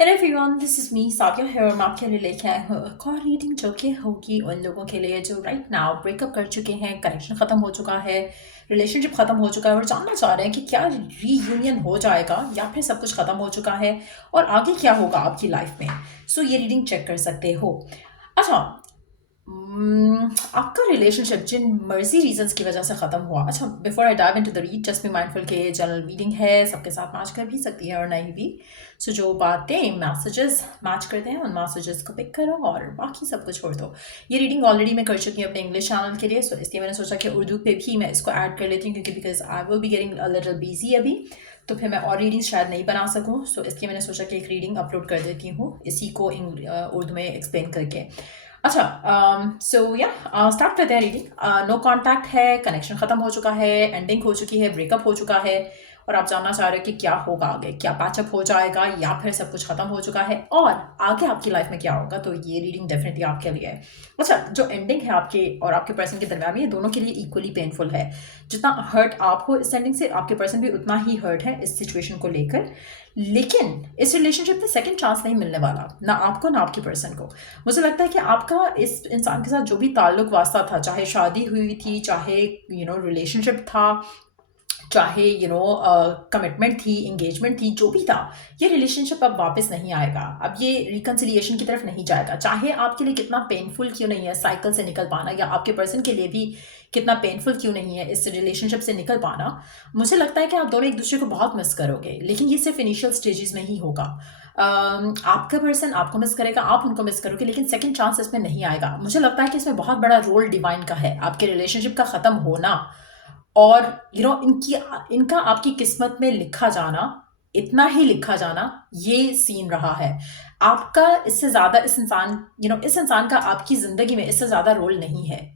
Hello everyone, this is me Savia है और मैं आपके लिए लेके आया हूँ एक और रीडिंग जो कि होगी उन लोगों के लिए जो राइट नाउ ब्रेकअप कर चुके हैं, कनेक्शन ख़त्म हो चुका है, रिलेशनशिप ख़त्म हो चुका है और जानना चाह रहे हैं कि क्या रीयूनियन हो जाएगा या फिर सब कुछ ख़त्म हो चुका है और आगे क्या होगा आपकी लाइफ में। सो ये रीडिंग चेक कर सकते हो। अच्छा, आपका रिलेशनशिप जिन मर्जी रीजंस की वजह से ख़त्म हुआ। अच्छा, before I dive into the read just be mindful के जनरल रीडिंग है, सबके साथ मैच कर भी सकती है और नहीं भी। सो जो बातें मैसेजेस मैच करते हैं उन मैसेजेस को पिक करो और बाकी सब कुछ छोड़ दो। ये रीडिंग ऑलरेडी मैं कर चुकी हूँ अपने इंग्लिश चैनल के लिए, सो इसलिए मैंने सोचा कि उर्दू पे भी मैं इसको ऐड कर लेती हूँ क्योंकि because I will be getting a little busy अभी, तो फिर मैं और रीडिंग शायद नहीं बना सकूँ। सो इसलिए मैंने सोचा कि एक रीडिंग अपलोड कर देती हूँ इसी को उर्दू में एक्सप्लेन करके। अच्छा, सो या स्टार्ट करते हैं रीडिंग। नो कांटेक्ट है, कनेक्शन ख़त्म हो चुका है, एंडिंग हो चुकी है, ब्रेकअप हो चुका है और आप जानना चाह रहे हो कि क्या होगा आगे, क्या पैचअप हो जाएगा या फिर सब कुछ ख़त्म हो चुका है और आगे आपकी लाइफ में क्या होगा। तो ये रीडिंग डेफिनेटली आपके लिए है। अच्छा, जो एंडिंग है आपके और आपके पर्सन के दरमियान में, ये दोनों के लिए इक्वली पेनफुल है। जितना हर्ट आप हो इस एंडिंग से, आपके पर्सन भी उतना ही हर्ट है इस सिचुएशन को लेकर। लेकिन इस रिलेशनशिप में सेकंड चांस नहीं मिलने वाला, ना आपको ना आपकी पर्सन को। मुझे लगता है कि आपका इस इंसान के साथ जो भी ताल्लुक वास्ता था, चाहे शादी हुई थी, चाहे रिलेशनशिप था, चाहे कमिटमेंट थी, एंगेजमेंट थी, जो भी था, ये रिलेशनशिप अब वापस नहीं आएगा। अब ये रिकन्सिलिएशन की तरफ नहीं जाएगा, चाहे आपके लिए कितना पेनफुल क्यों नहीं है साइकिल से निकल पाना, या आपके पर्सन के लिए भी कितना पेनफुल क्यों नहीं है इस रिलेशनशिप से निकल पाना। मुझे लगता है कि आप दोनों एक दूसरे को बहुत मिस करोगे, लेकिन ये सिर्फ इनिशियल स्टेजेस में ही होगा। आपका पर्सन आपको मिस करेगा, आप उनको मिस करोगे, लेकिन सेकंड चांस इसमें नहीं आएगा। मुझे लगता है कि इसमें बहुत बड़ा रोल डिवाइन का है, आपके रिलेशनशिप का ख़त्म होना और इनकी इनका आपकी किस्मत में लिखा जाना, इतना ही लिखा जाना, ये सीन रहा है। आपका इससे ज़्यादा इस इंसान का आपकी ज़िंदगी में इससे ज़्यादा रोल नहीं है।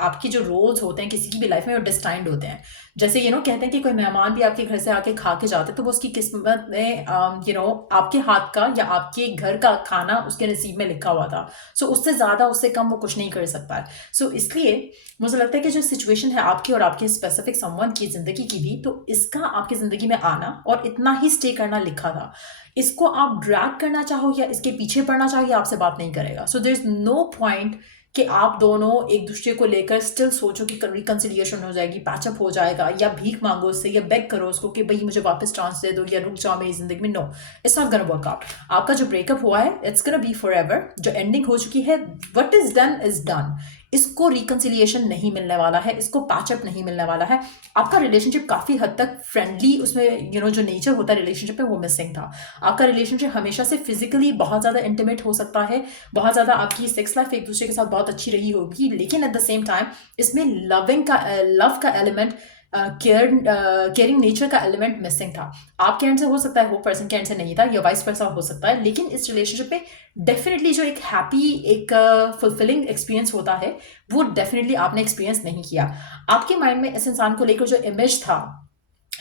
आपके जो रोल्स होते हैं किसी की भी लाइफ में वो डिस्टाइंड होते हैं। जैसे कहते हैं कि कोई मेहमान भी आपके घर से आके खा के जाते, तो वो उसकी किस्मत में आपके हाथ का या आपके घर का खाना उसके नसीब में लिखा हुआ था। सो उससे ज़्यादा उससे कम वो कुछ नहीं कर सकता है। सो इसलिए मुझे लगता है कि जो सिचुएशन है आपकी और आपके स्पेसिफिक समवन की ज़िंदगी की भी, तो इसका आपकी ज़िंदगी में आना और इतना ही स्टे करना लिखा था। इसको आप ड्रैग करना चाहो या इसके पीछे पड़ना चाहो, ये आपसे बात नहीं करेगा। So there is no point कि आप दोनों एक दूसरे को लेकर स्टिल सोचो कि रिकन्सिलिएशन हो जाएगी, पैचअप हो जाएगा, या भीख मांगो उससे या बेग करो उसको कि भाई मुझे वापस चांस दे दो या रुक जाओ मेरी ज़िंदगी में। No, it's not gonna work out. आपका जो ब्रेकअप हुआ है इट्स गोना बी फॉरएवर। जो एंडिंग हो चुकी है, what is done is done. इसको रिकन्सिलिएशन नहीं मिलने वाला है, इसको पैचअप नहीं मिलने वाला है। आपका रिलेशनशिप काफ़ी हद तक फ्रेंडली, उसमें जो नेचर होता है रिलेशनशिप में वो मिसिंग था। आपका रिलेशनशिप हमेशा से फिजिकली बहुत ज़्यादा इंटीमेट हो सकता है, बहुत ज़्यादा आपकी सेक्स लाइफ एक दूसरे के साथ बहुत अच्छी रही होगी, लेकिन एट द सेम टाइम इसमें लव का एलिमेंट, केयरिंग नेचर का एलिमेंट मिसिंग था। आपके एंड से हो सकता है, वो पर्सन के एंड से नहीं था, या वाइस वर्सा हो सकता है, लेकिन इस रिलेशनशिप में डेफिनेटली जो एक हैप्पी, एक फुलफिलिंग एक्सपीरियंस होता है, वो डेफिनेटली आपने एक्सपीरियंस नहीं किया। आपके माइंड में इस इंसान को लेकर जो इमेज था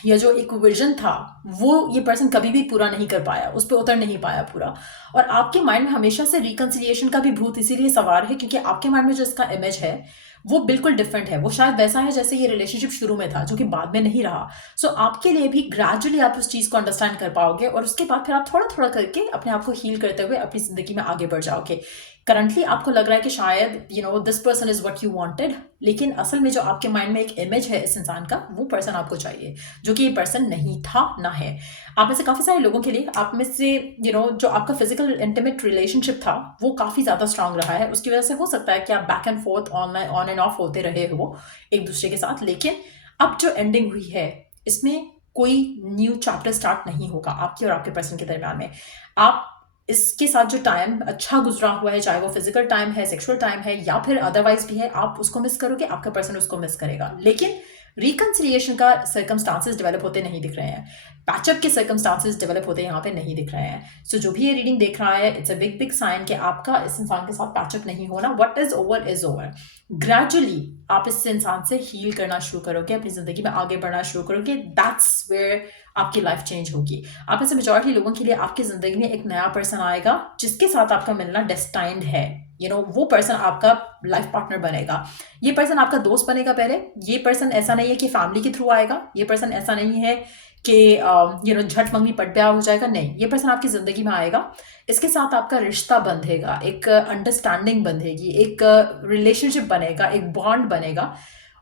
या जो एक विजन था, वो ये पर्सन कभी भी पूरा नहीं कर पाया, उस पर उतर नहीं पाया पूरा। और आपके माइंड में हमेशा से रिकन्सिलिएशन का भी भूत इसीलिए सवार है क्योंकि आपके माइंड में जो इसका इमेज है वो बिल्कुल डिफरेंट है। वो शायद वैसा है जैसे ये रिलेशनशिप शुरू में था, जो कि बाद में नहीं रहा। सो आपके लिए भी ग्रेजुअली आप उस चीज़ को अंडरस्टैंड कर पाओगे और उसके बाद फिर आप थोड़ा थोड़ा करके अपने आप को हील करते हुए अपनी ज़िंदगी में आगे बढ़ जाओगे। करंटली आपको लग रहा है कि शायद this person is what you wanted, लेकिन असल में जो आपके माइंड में एक इमेज है इस इंसान का, वो पर्सन आपको चाहिए, जो कि ये पर्सन नहीं था ना है। आप में से काफ़ी सारे लोगों के लिए, आप में से जो आपका फिजिकल इंटीमेट रिलेशनशिप था वो काफ़ी ज़्यादा स्ट्रांग रहा है। उसकी वजह से हो सकता है कि आप back and fourth online on end of होते रहे हो एक दूसरे के साथ, लेकिन अब जो एंडिंग हुई है इसमें कोई न्यू चैप्टर स्टार्ट नहीं होगा आपके और आपके पर्सन के दरमियान में। आप इसके साथ जो टाइम अच्छा गुजरा हुआ है, चाहे वो फिजिकल टाइम है, सेक्सुअल टाइम है या फिर अदरवाइज भी है, आप उसको मिस करोगे, आपका पर्सन उसको मिस करेगा, लेकिन रिकन्सिलिएशन का सर्कमस्टांसेस डेवलप होते नहीं दिख रहे हैं। पैचअप के सर्कमस्टांसेस डेवलप होते यहाँ पे नहीं दिख रहे हैं। सो जो भी ये रीडिंग देख रहा है, it's a big big sign कि आपका इस इंसान के साथ पैचअप नहीं होना। What is over is over. Gradually आप इस इंसान से हील करना शुरू करोगे, अपनी जिंदगी में आगे बढ़ना शुरू करोगे। दैट्स वेयर आपकी लाइफ चेंज होगी। आप में से मेजॉरिटी लोगों के लिए आपकी जिंदगी में एक नया पर्सन आएगा जिसके साथ आपका मिलना डेस्टाइंड है। वो पर्सन आपका लाइफ पार्टनर बनेगा। ये पर्सन आपका दोस्त बनेगा पहले। ये पर्सन ऐसा नहीं है कि फैमिली के थ्रू आएगा। ये पर्सन ऐसा नहीं है कि झट मंगनी पट ब्याह हो जाएगा, नहीं, ये पर्सन आपकी ज़िंदगी में आएगा, इसके साथ आपका रिश्ता बंधेगा, एक अंडरस्टैंडिंग बंधेगी, एक रिलेशनशिप बनेगा, एक बॉन्ड बनेगा,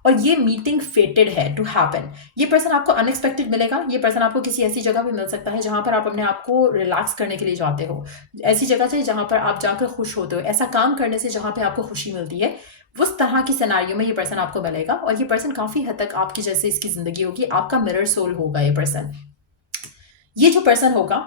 और ये मीटिंग फेटेड है टू हैपन। ये पर्सन आपको अनएक्सपेक्टेड मिलेगा, ये पर्सन आपको किसी ऐसी जगह पे मिल सकता है जहाँ पर आप अपने आप को रिलैक्स करने के लिए जाते हो, ऐसी जगह से जहाँ पर आप जाकर खुश होते हो, ऐसा काम करने से जहाँ पे आपको खुशी मिलती है, उस तरह की सिनेरियो में ये पर्सन आपको मिलेगा। और ये पर्सन काफ़ी हद तक आपकी जैसे इसकी ज़िंदगी होगी, आपका मिरर सोल होगा ये पर्सन। ये जो पर्सन होगा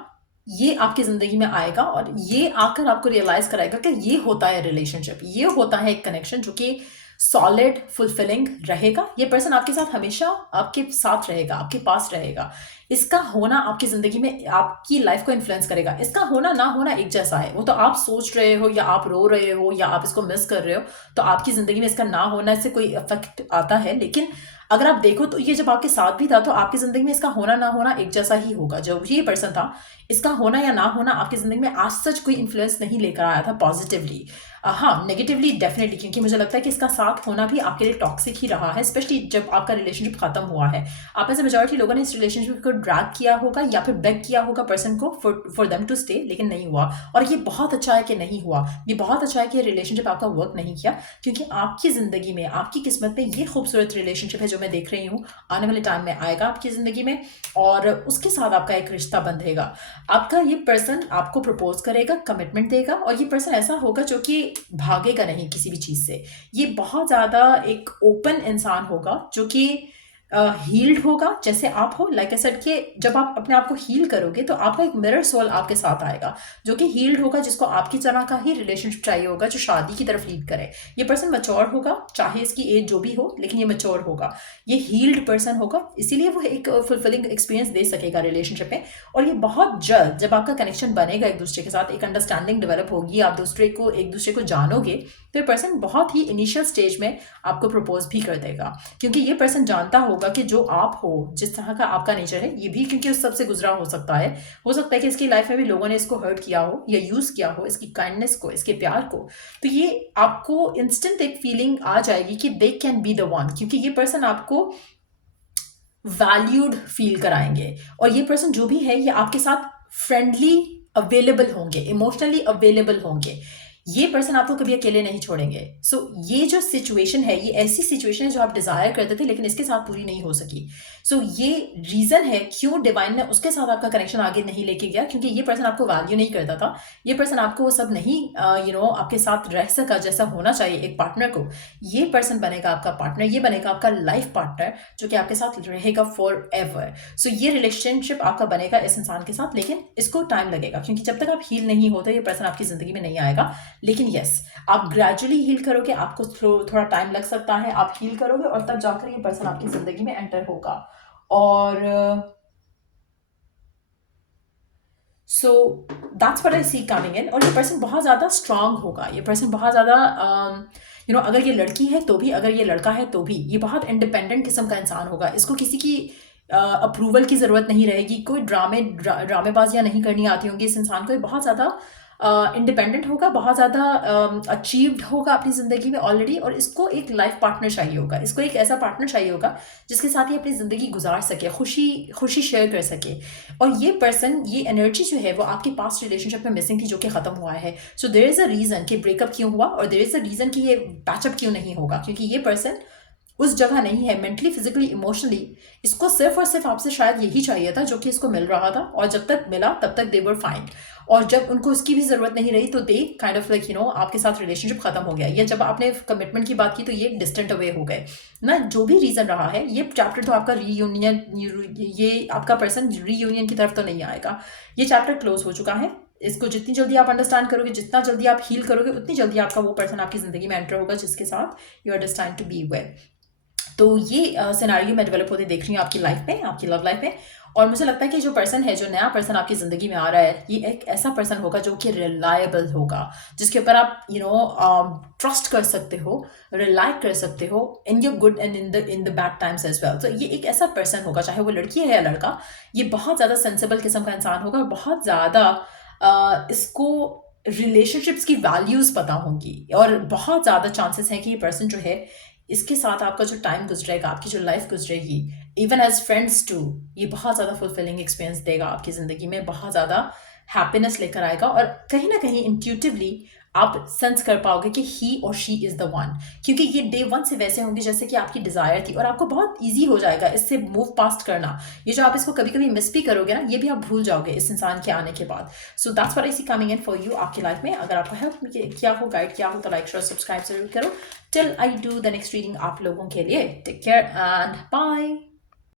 ये आपकी ज़िंदगी में आएगा और ये आकर आपको रियलाइज़ कराएगा कि ये होता है रिलेशनशिप, ये होता है एक कनेक्शन जो कि सॉलिड फुलफिलिंग रहेगा। ये पर्सन आपके साथ हमेशा आपके साथ रहेगा, आपके पास रहेगा। इसका होना आपकी ज़िंदगी में आपकी लाइफ को इन्फ्लुएंस करेगा। इसका होना ना होना एक जैसा है, वो तो आप सोच रहे हो या आप रो रहे हो या आप इसको मिस कर रहे हो, तो आपकी ज़िंदगी में इसका ना होना से कोई इफेक्ट आता है। लेकिन अगर आप देखो तो ये जब आपके साथ भी था तो आपकी ज़िंदगी में इसका होना ना होना एक जैसा ही होगा। जब ये पर्सन था, इसका होना या ना होना आपकी ज़िंदगी में आज सच कोई इन्फ्लुएंस नहीं लेकर आया था पॉजिटिवली। हाँ, नेगेटिवली डेफिनेटली, क्योंकि मुझे लगता है कि इसका साथ होना भी आपके लिए टॉक्सिक ही रहा है, स्पेशली जब आपका रिलेशनशिप खत्म हुआ है। आप में से मेजॉरिटी लोगों ने इस रिलेशनशिप को ड्रैग किया होगा या फिर बेग किया होगा पर्सन को फॉर देम टू स्टे, लेकिन नहीं हुआ। और ये बहुत अच्छा है कि नहीं हुआ, ये बहुत अच्छा है कि रिलेशनशिप आपका वर्क नहीं किया, क्योंकि आपकी ज़िंदगी में, आपकी किस्मत में ये खूबसूरत रिलेशनशिप है जो मैं देख रही हूँ, आने वाले टाइम में आएगा आपकी ज़िंदगी में, और उसके साथ आपका एक रिश्ता बंधेगा। आपका ये पर्सन आपको प्रपोज करेगा, कमिटमेंट देगा, और ये पर्सन ऐसा होगा जो कि भागेगा नहीं किसी भी चीज़ से। ये बहुत ज़्यादा एक ओपन इंसान होगा जो कि हील्ड होगा, जैसे आप हो। लाइक आई सेड कि जब आप अपने आप को हील करोगे तो आपका एक मिरर सोल आपके साथ आएगा जो कि हील्ड होगा, जिसको आपकी तरह का ही रिलेशनशिप चाहिए होगा जो शादी की तरफ लीड करे। ये पर्सन मैच्योर होगा, चाहे इसकी एज जो भी हो, लेकिन ये मैच्योर होगा, ये हील्ड पर्सन होगा, इसीलिए वो एक फुलफिलिंग एक्सपीरियंस दे सकेगा रिलेशनशिप में। और ये बहुत जल्द जब आपका कनेक्शन बनेगा एक दूसरे के साथ, एक अंडरस्टैंडिंग डेवलप होगी, आप एक दूसरे को जानोगे, तो ये पर्सन बहुत ही इनिशियल स्टेज में आपको प्रपोज भी कर देगा, क्योंकि ये पर्सन जानता होगा कि जो आप हो, जिस तरह का आपका नेचर है, ये भी क्योंकि उस सब से गुजरा हो सकता है। हो सकता है कि इसकी लाइफ में भी लोगों ने इसको हर्ट किया हो या यूज़ किया हो, इसकी काइंडनेस को, इसके प्यार को, तो ये आपको इंस्टेंट एक फीलिंग आ जाएगी कि they can be the one, क्योंकि ये पर्सन आपको वैल्यूड फील कराएंगे। और ये पर्सन जो भी है ये आपके साथ फ्रेंडली अवेलेबल होंगे, इमोशनली अवेलेबल होंगे। ये पर्सन आपको कभी अकेले नहीं छोड़ेंगे। सो ये जो सिचुएशन है, ये ऐसी सिचुएशन है जो आप डिज़ायर करते थे लेकिन इसके साथ पूरी नहीं हो सकी। सो ये रीज़न है क्यों डिवाइन ने उसके साथ आपका कनेक्शन आगे नहीं लेके गया, क्योंकि ये पर्सन आपको वैल्यू नहीं करता था। ये पर्सन आपको वो सब नहीं आपके साथ रह सका जैसा होना चाहिए एक पार्टनर को। ये पर्सन बनेगा आपका पार्टनर, ये बनेगा आपका लाइफ पार्टनर जो कि आपके साथ रहेगा फॉर एवर। सो ये रिलेशनशिप आपका बनेगा इस इंसान के साथ, लेकिन इसको टाइम लगेगा, क्योंकि जब तक आप हील नहीं होते ये पर्सन आपकी ज़िंदगी में नहीं आएगा। लेकिन यस, आप ग्रेजुअली हील करोगे, आपको थोड़ा टाइम लग सकता है, आप हील करोगे और तब जाकर ये पर्सन आपकी ज़िंदगी में एंटर होगा। और so that's what I see coming in. और ये पर्सन बहुत ज़्यादा स्ट्रांग होगा, ये पर्सन बहुत ज़्यादा अगर ये लड़की है तो भी, अगर ये लड़का है तो भी, ये बहुत इंडिपेंडेंट किस्म का इंसान होगा। इसको किसी की अप्रूवल की ज़रूरत नहीं रहेगी, कोई ड्रामेबाजियाँ नहीं करनी आती होंगी इस इंसान को। ये बहुत ज़्यादा इंडिपेंडेंट होगा, बहुत ज़्यादा अचीव्ड होगा अपनी ज़िंदगी में ऑलरेडी, और इसको एक लाइफ पार्टनर चाहिए होगा, इसको एक ऐसा पार्टनर चाहिए होगा जिसके साथ ये अपनी ज़िंदगी गुजार सके, खुशी शेयर कर सके। और ये पर्सन, ये एनर्जी जो है वो आपके पास्ट रिलेशनशिप में मिसिंग थी जो कि ख़त्म हुआ है। So there is a reason कि ब्रेकअप क्यों हुआ, और देयर इज़ अ रीज़न कि ये पैचअप क्यों नहीं होगा, क्योंकि ये पर्सन उस जगह नहीं है मेंटली, फिजिकली, इमोशनली। इसको सिर्फ और सिर्फ आपसे शायद यही चाहिए था जो कि इसको मिल रहा था, और जब तक मिला तब तक दे वर फाइन। और जब उनको इसकी भी ज़रूरत नहीं रही तो दे काइंड ऑफ लाइक आपके साथ रिलेशनशिप ख़त्म हो गया, या जब आपने कमिटमेंट की बात की तो ये डिस्टेंट अवे हो गए ना। जो भी रीज़न रहा है, ये चैप्टर तो आपका रीयूनियन, ये आपका पर्सन रीयूनियन की तरफ तो नहीं आएगा। ये चैप्टर क्लोज हो चुका है। इसको जितनी जल्दी आप अंडरस्टैंड करोगे, जितना जल्दी आप हील करोगे, उतनी जल्दी आपका वो पर्सन आपकी ज़िंदगी में एंटर होगा जिसके साथ you are destined to be with. तो ये सिनेरियो मैं डेवलप होते देख रही हूँ आपकी लाइफ में, आपकी लव लाइफ में। और मुझे लगता है कि जो पर्सन है, जो नया पर्सन आपकी ज़िंदगी में आ रहा है, ये एक ऐसा पर्सन होगा जो कि रिलायबल होगा, जिसके ऊपर आप ट्रस्ट कर सकते हो, रिलाई कर सकते हो in your good and in the bad times as well. तो ये एक ऐसा पर्सन होगा, चाहे वो लड़की है या लड़का, ये बहुत ज़्यादा सेंसिबल किस्म का इंसान होगा, और बहुत ज़्यादा इसको रिलेशनशिप्स की वैल्यूज़ पता होंगी, और बहुत ज़्यादा चांसेस हैं कि ये पर्सन जो है, इसके साथ आपका जो टाइम गुजरेगा, आपकी जो लाइफ गुजरेगी, इवन एज फ्रेंड्स टू, ये बहुत ज़्यादा फुलफिलिंग एक्सपीरियंस देगा आपकी ज़िंदगी में, बहुत ज़्यादा हैप्पीनेस लेकर आएगा, और कहीं ना कहीं इंट्यूटिवली आप सेंस कर पाओगे कि ही और शी इज़ द वन, क्योंकि ये डे वन से वैसे होंगे जैसे कि आपकी डिज़ायर थी, और आपको बहुत ईजी हो जाएगा इससे मूव पास्ट करना। ये जो आप इसको कभी कभी मिस भी करोगे ना, ये भी आप भूल जाओगे इस इंसान के आने के बाद। So that's what I see coming in for you आपकी लाइफ में। अगर आपको हेल्प किया हो, गाइड किया हो, तो लाइक शेयर सब्सक्राइब जरूर करो। Till I do the next reading आप लोगों के लिए, टेक केयर एंड बाय।